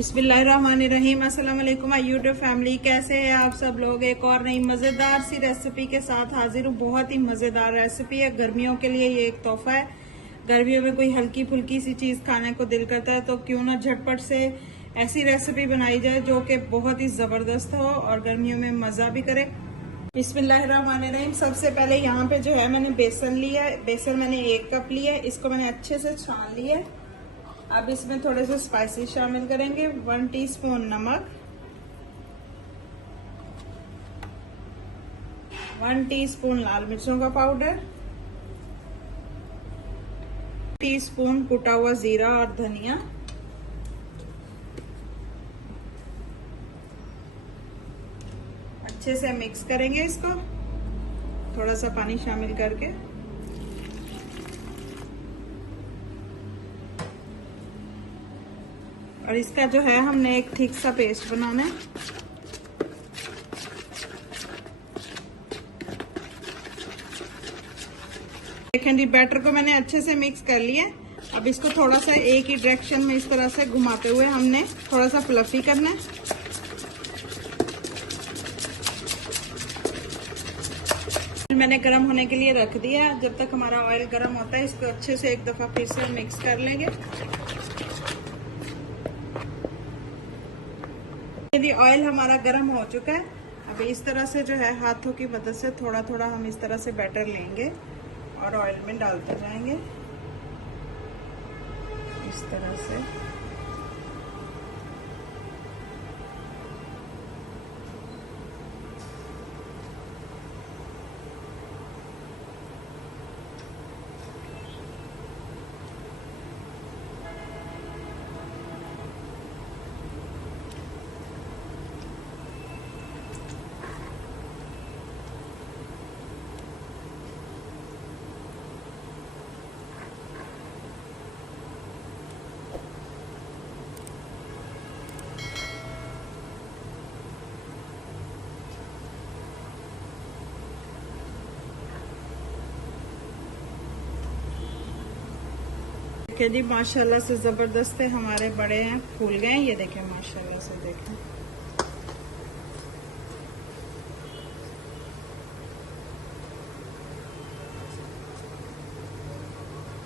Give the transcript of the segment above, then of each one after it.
बिस्मिल्लाहिर्रहमानिर्रहीम। अस्सलाम वालेकुम यूट्यूब फैमिली, कैसे हैं आप सब लोग। एक और नई मज़ेदार सी रेसिपी के साथ हाजिर हूँ। बहुत ही मज़ेदार रेसिपी है, गर्मियों के लिए ये एक तोहफा है। गर्मियों में कोई हल्की फुल्की सी चीज़ खाने को दिल करता है तो क्यों ना झटपट से ऐसी रेसिपी बनाई जाए जो कि बहुत ही ज़बरदस्त हो और गर्मियों में मज़ा भी करे। बिस्मिल्लाहिर्रहमानिर्रहीम। सबसे पहले यहाँ पे जो है मैंने बेसन लिया है। बेसन मैंने 1 कप लिया है, इसको मैंने अच्छे से छान लिया है। अब इसमें थोड़े से स्पाइसेस शामिल करेंगे। 1 टीस्पून नमक, 1 टीस्पून लाल मिर्चों का पाउडर, टीस्पून कुटा हुआ जीरा और धनिया, अच्छे से मिक्स करेंगे इसको थोड़ा सा पानी शामिल करके। और इसका जो है हमने एक थिक सा पेस्ट बनाना है। देखें जी, बैटर को मैंने अच्छे से मिक्स कर लिया। अब इसको थोड़ा सा एक ही डायरेक्शन में इस तरह से घुमाते हुए हमने थोड़ा सा फ्लफी करना है। मैंने गरम होने के लिए रख दिया। जब तक हमारा ऑयल गरम होता है इसको अच्छे से एक दफा फिर से मिक्स कर लेंगे। यदि ऑयल हमारा गर्म हो चुका है, अब इस तरह से जो है हाथों की मदद से थोड़ा थोड़ा हम इस तरह से बैटर लेंगे और ऑयल में डालते जाएंगे इस तरह से। देखिए जी, माशाल्लाह से जबरदस्त है, हमारे बड़े हैं, फूल गए हैं। ये देखें माशाल्लाह से, देखें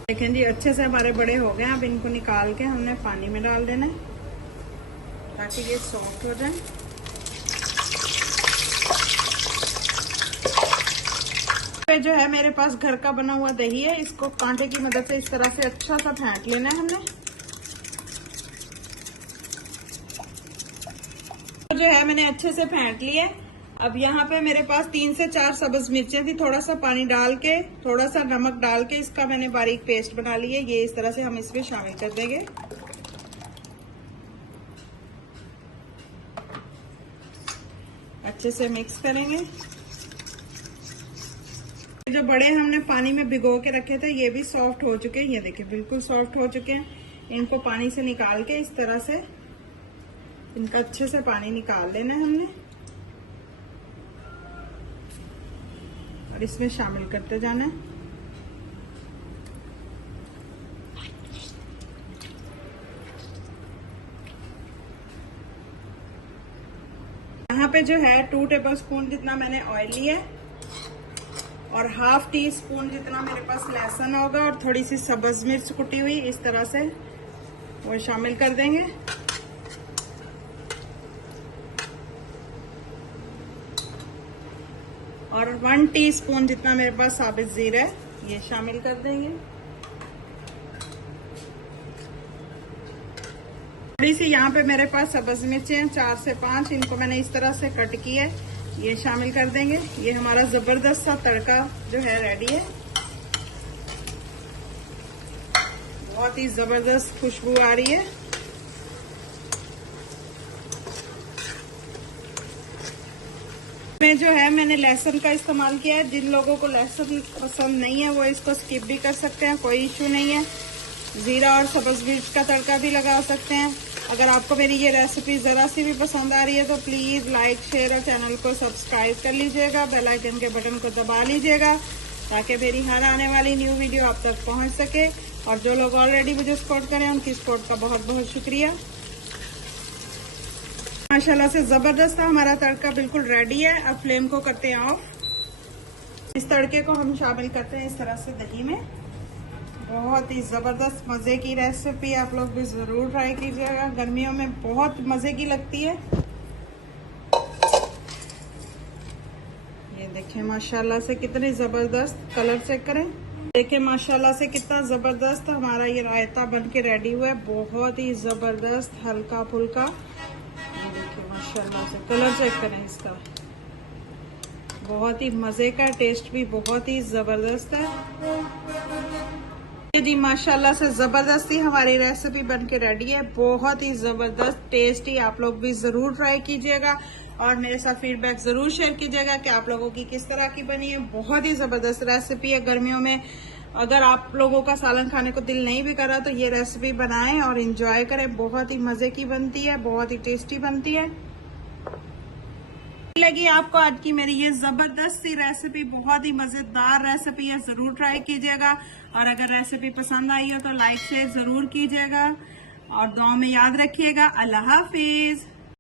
देखें जी, अच्छे से हमारे बड़े हो गए। अब इनको निकाल के हमने पानी में डाल देना है ताकि ये सॉफ्ट हो जाए। जो है मेरे पास घर का बना हुआ दही है, इसको कांटे की मदद से इस तरह से अच्छा सा फेंट लेना है हमने। जो है मैंने अच्छे से फेंट लिया। अब यहाँ पे मेरे पास 3 से 4 सब्ज मिर्चें थी, थोड़ा सा पानी डाल के थोड़ा सा नमक डाल के इसका मैंने बारीक पेस्ट बना लिया। ये इस तरह से हम इसमें शामिल कर देंगे। अच्छे से मिक्स करेंगे। जो बड़े हमने पानी में भिगो के रखे थे ये भी सॉफ्ट हो चुके हैं। ये देखिए बिल्कुल सॉफ्ट हो चुके हैं। इनको पानी से निकाल के इस तरह से इनका अच्छे से पानी निकाल लेना है हमने और इसमें शामिल करते जाना है। यहाँ पे जो है 2 टेबलस्पून जितना मैंने ऑयल लिया है और 1/2 टीस्पून जितना मेरे पास लहसुन होगा और थोड़ी सी सब्ज मिर्च कुटी हुई इस तरह से वो शामिल कर देंगे। और 1 टीस्पून जितना मेरे पास साबित जीरा है ये शामिल कर देंगे। थोड़ी सी यहाँ पे मेरे पास सब्ज मिर्चें हैं 4 से 5, इनको मैंने इस तरह से कट किया है, ये शामिल कर देंगे। ये हमारा जबरदस्त सा तड़का जो है रेडी है। बहुत ही जबरदस्त खुशबू आ रही है। इसमें जो है मैंने लहसुन का इस्तेमाल किया है। जिन लोगों को लहसुन पसंद नहीं है वो इसको स्किप भी कर सकते हैं, कोई इशू नहीं है। जीरा और सब्ज मिर्च का तड़का भी लगा सकते हैं। अगर आपको मेरी ये रेसिपी ज़रा सी भी पसंद आ रही है तो प्लीज़ लाइक, शेयर और चैनल को सब्सक्राइब कर लीजिएगा। बेल आइकन के बटन को दबा लीजिएगा ताकि मेरी हर आने वाली न्यू वीडियो आप तक पहुंच सके। और जो लोग ऑलरेडी मुझे सपोर्ट करें उनकी सपोर्ट का बहुत बहुत शुक्रिया। माशाल्लाह से जबरदस्त हमारा तड़का बिल्कुल रेडी है। अब फ्लेम को करते हैं ऑफ। इस तड़के को हम शामिल करते हैं इस तरह से दही में। बहुत ही जबरदस्त मजे की रेसिपी, आप लोग भी जरूर ट्राई कीजिएगा। गर्मियों में बहुत मजे की लगती है। ये देखें माशाल्लाह से कितनी जबरदस्त कलर चेक करें। देखें माशाल्लाह से कितना जबरदस्त हमारा ये रायता बन के रेडी हुआ है। बहुत ही जबरदस्त हल्का फुल्का। ये देखिए माशाल्लाह से कलर चेक करें इसका, बहुत ही मजे का, टेस्ट भी बहुत ही जबरदस्त है। जी माशाल्लाह से जबरदस्ती हमारी रेसिपी बन के रेडी है। बहुत ही जबरदस्त टेस्टी, आप लोग भी जरूर ट्राई कीजिएगा और मेरे साथ फीडबैक जरूर शेयर कीजिएगा कि आप लोगों की किस तरह की बनी है। बहुत ही जबरदस्त रेसिपी है। गर्मियों में अगर आप लोगों का सालन खाने को दिल नहीं भी करा तो ये रेसिपी बनाएं और इंजॉय करें। बहुत ही मजे की बनती है, बहुत ही टेस्टी बनती है। लगी आपको आज की मेरी ये जबरदस्त सी रेसिपी, बहुत ही मजेदार रेसिपी है, जरूर ट्राई कीजिएगा। और अगर रेसिपी पसंद आई हो तो लाइक शेयर जरूर कीजिएगा और दुआ में याद रखिएगा। अल्लाह हाफिज।